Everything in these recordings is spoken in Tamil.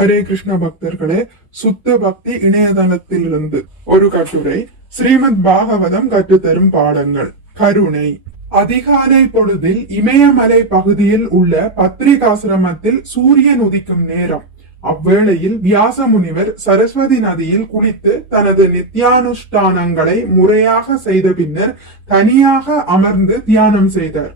ஹரே கிருஷ்ண பக்தர்களே, சுத்த பக்தி இணையதளத்திலிருந்து ஒரு கட்டுரை. ஸ்ரீமத் பாகவதம் கற்றுத்தரும் பாடங்கள். கருணை. அதிகாலை பொழுதில் இமயமலை பகுதியில் உள்ள பத்ரிகாசிரமத்தில் சூரியன் உதிக்கும் நேரம். அவ்வேளையில் வியாச முனிவர் சரஸ்வதி நதியில் குளித்து தனது நித்யானுஷ்டானங்களை முறையாக செய்த பின்னர் தனியாக அமர்ந்து தியானம் செய்தார்.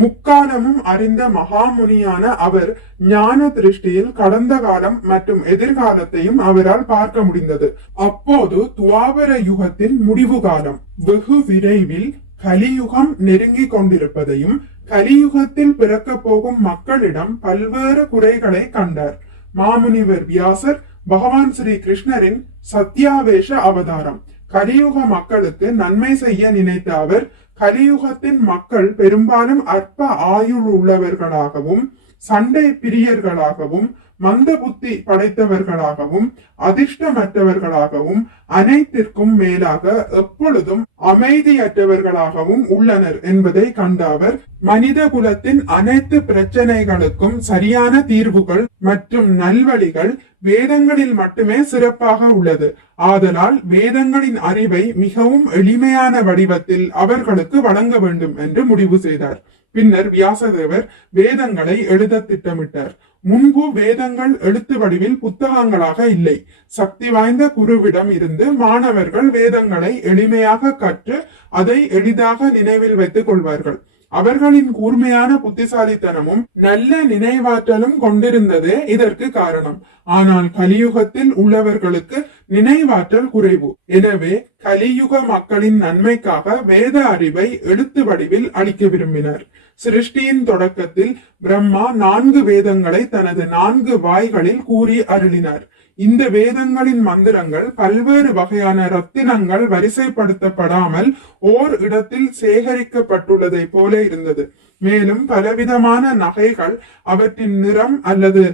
முக்காலமும் அறிந்த மகாமுனியான அவர் ஞான திருஷ்டியில் கடந்த காலம் மற்றும் எதிர்காலத்தையும் அவரால் பார்க்க முடிந்தது. அப்போது துவாபர யுகத்தின் முடிவு காலம். வெகு விரைவில் கலியுகம் நெருங்கி கொண்டிருப்பதையும் கலியுகத்தில் பிறக்க போகும் மக்களிடம் பல்வேறு குறைகளை கண்டார். மாமுனிவர் வியாசர் பகவான் ஸ்ரீ கிருஷ்ணரின் சத்யாவேஷ அவதாரம். கலியுக மக்களுக்கு நன்மை செய்ய நினைத்த அவர் கலியுகத்தின் மக்கள் பெரும்பாலும் அற்ப ஆயுள் உள்ளவர்களாகவும் சண்டை பிரியர்களாகவும் மந்த புத்தி படைத்தவர்களாகவும் அதிர்ஷ்டமற்றவர்களாகவும் அனைத்திற்கும் மேலாக எப்பொழுதும் அமைதியற்றவர்களாகவும் உள்ளனர் என்பதை கண்ட அவர் மனித குலத்தின் அனைத்து பிரச்சனைகளுக்கும் சரியான தீர்வுகள் மற்றும் நல்வழிகள் வேதங்களில் மட்டுமே சிறப்பாக உள்ளது. ஆதலால் வேதங்களின் அறிவை மிகவும் எளிமையான வடிவத்தில் அவர்களுக்கு வழங்க வேண்டும் என்று முடிவு செய்தார். பின்னர் வியாசதேவர் வேதங்களை எழுத திட்டமிட்டார். முன்பு வேதங்கள் எழுத்து வடிவில் புத்தகங்களாக இல்லை. சக்தி வாய்ந்த குருவிடம் இருந்து மாணவர்கள் வேதங்களை எளிமையாக கற்று அதை எளிதாக நினைவில் வைத்துக் கொள்வார்கள். அவர்களின் கூர்மையான புத்திசாலித்தனமும் நல்ல நினைவாற்றலும் கொண்டிருந்ததே இதற்கு காரணம். ஆனால் கலியுகத்தில் உள்ளவர்களுக்கு நினைவாற்றல் குறைவு. எனவே கலியுக மக்களின் நன்மைக்காக வேத அறிவை எழுத்து வடிவில் அளிக்க விரும்பினர். சிருஷ்டியின் தொடக்கத்தில் பிரம்மா 4 வேதங்களை தனது 4 வாய்களில் கூறி அருளினார். இந்த வேதங்களின் மந்திரங்கள் பல்வேறு வகையான ரத்தினங்கள் வரிசைப்படுத்தப்படாமல் ஓர் இடத்தில் சேகரிக்கப்பட்டுள்ளதை போல இருந்தது. மேலும் பலவிதமான நகைகள் அவற்றின் நிறம் அல்லது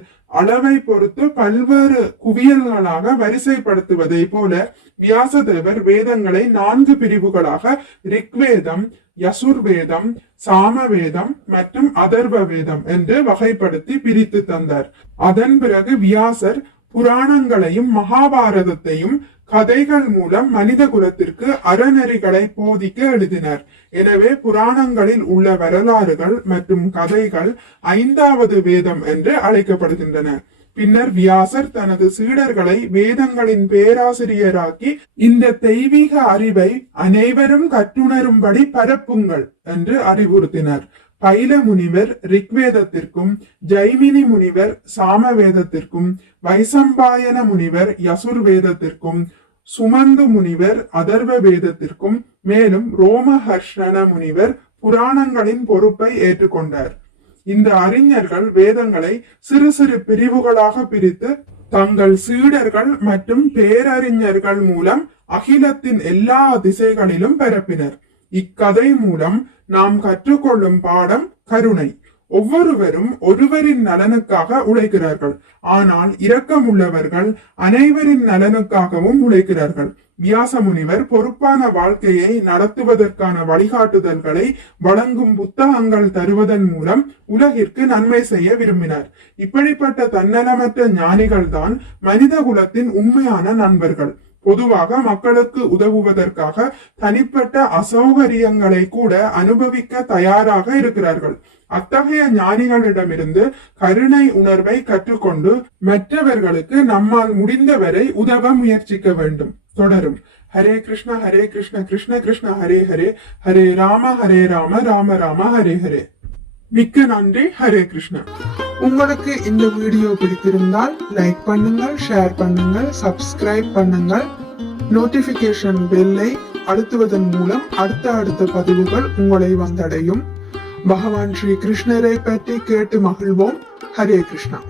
அளவை பொறுத்து பல்வேறு குவியல்களாக வரிசைப்படுத்துவதை போல வியாசதேவர் வேதங்களை 4 பிரிவுகளாக ரிக்வேதம், யசுர்வேதம், சாமவேதம் மற்றும் அதர்வ வேதம் என்று வகைப்படுத்தி பிரித்து தந்தார். அதன் பிறகு வியாசர் புராணங்களையும் மகாபாரதத்தையும் கதைகள் மூலம் மனித குலத்திற்கு அறநெறிகளை போதிக்க எழுதினர். எனவே புராணங்களில் உள்ள வரலாறுகள் மற்றும் கதைகள் 5வது வேதம் என்று அழைக்கப்படுகின்றன. பின்னர் வியாசர் தனது சீடர்களை வேதங்களின் பேராசிரியராக்கி இந்த தெய்வீக அறிவை அனைவரும் கற்றுணரும்படி பரப்புங்கள் என்று அறிவுறுத்தினர். பைல முனிவர் ரிக்வேதத்திற்கும், ஜைமினி முனிவர் சாமவேதத்திற்கும், வைசம்பாயன முனிவர் யசுர்வேதத்திற்கும், சுமந்து முனிவர் அதர்வ வேதத்திற்கும், மேலும் ரோமஹர்ஷன முனிவர் புராணங்களின் பொறுப்பை ஏற்றுக்கொண்டார். இந்த அறிஞர்கள் வேதங்களை சிறு சிறு பிரிவுகளாக பிரித்து தங்கள் சீடர்கள் மற்றும் பேரறிஞர்கள் மூலம் அகிலத்தின் எல்லா திசைகளிலும் பரப்பினர். இக்கதை மூலம் நாம் கற்றுக்கொள்ளும் பாடம் கருணை. ஒவ்வொருவரும் ஒருவரின் நலனுக்காக உழைக்கிறார்கள், ஆனால் இரக்கமுள்ளவர்கள் அனைவரின் நலனுக்காகவும் உழைக்கிறார்கள். வியாச முனிவர் பொறுப்பான வாழ்க்கையை நடத்துவதற்கான வழிகாட்டுதல்களை வழங்கும் புத்தகங்கள் தருவதன் மூலம் உலகிற்கு நன்மை செய்ய விரும்பினார். இப்படிப்பட்ட தன்னலமற்ற ஞானிகள் தான் மனித குலத்தின் உண்மையான நண்பர்கள். பொதுவாக மக்களுக்கு உதவுவதற்காக தனிப்பட்ட அசௌகரியங்களை கூட அனுபவிக்க தயாராக இருக்கிறார்கள். அத்தகைய ஞானிகளிடமிருந்து கருணை உணர்வை கற்றுக்கொண்டு மற்றவர்களுக்கு நம்மால் முடிந்தவரை உதவ முயற்சிக்க வேண்டும். தொடரும். ஹரே கிருஷ்ண கிருஷ்ண கிருஷ்ண ஹரே ஹரே, ஹரே ராம ராம ராம ஹரே ஹரே. மிக்க நன்றி. ஹரே கிருஷ்ணா. உங்களுக்கு இந்த வீடியோ பிடித்திருந்தால் லைக் பண்ணுங்கள், ஷேர் பண்ணுங்கள், சப்ஸ்கிரைப் பண்ணுங்கள். நோட்டிபிகேஷன் பெல்லை அழுத்துவதன் மூலம் அடுத்த பதிவுகள் உங்களை வந்தடையும். பகவான் ஸ்ரீ கிருஷ்ணரை பற்றி கேட்டு மகிழ்வோம். ஹரே கிருஷ்ணா.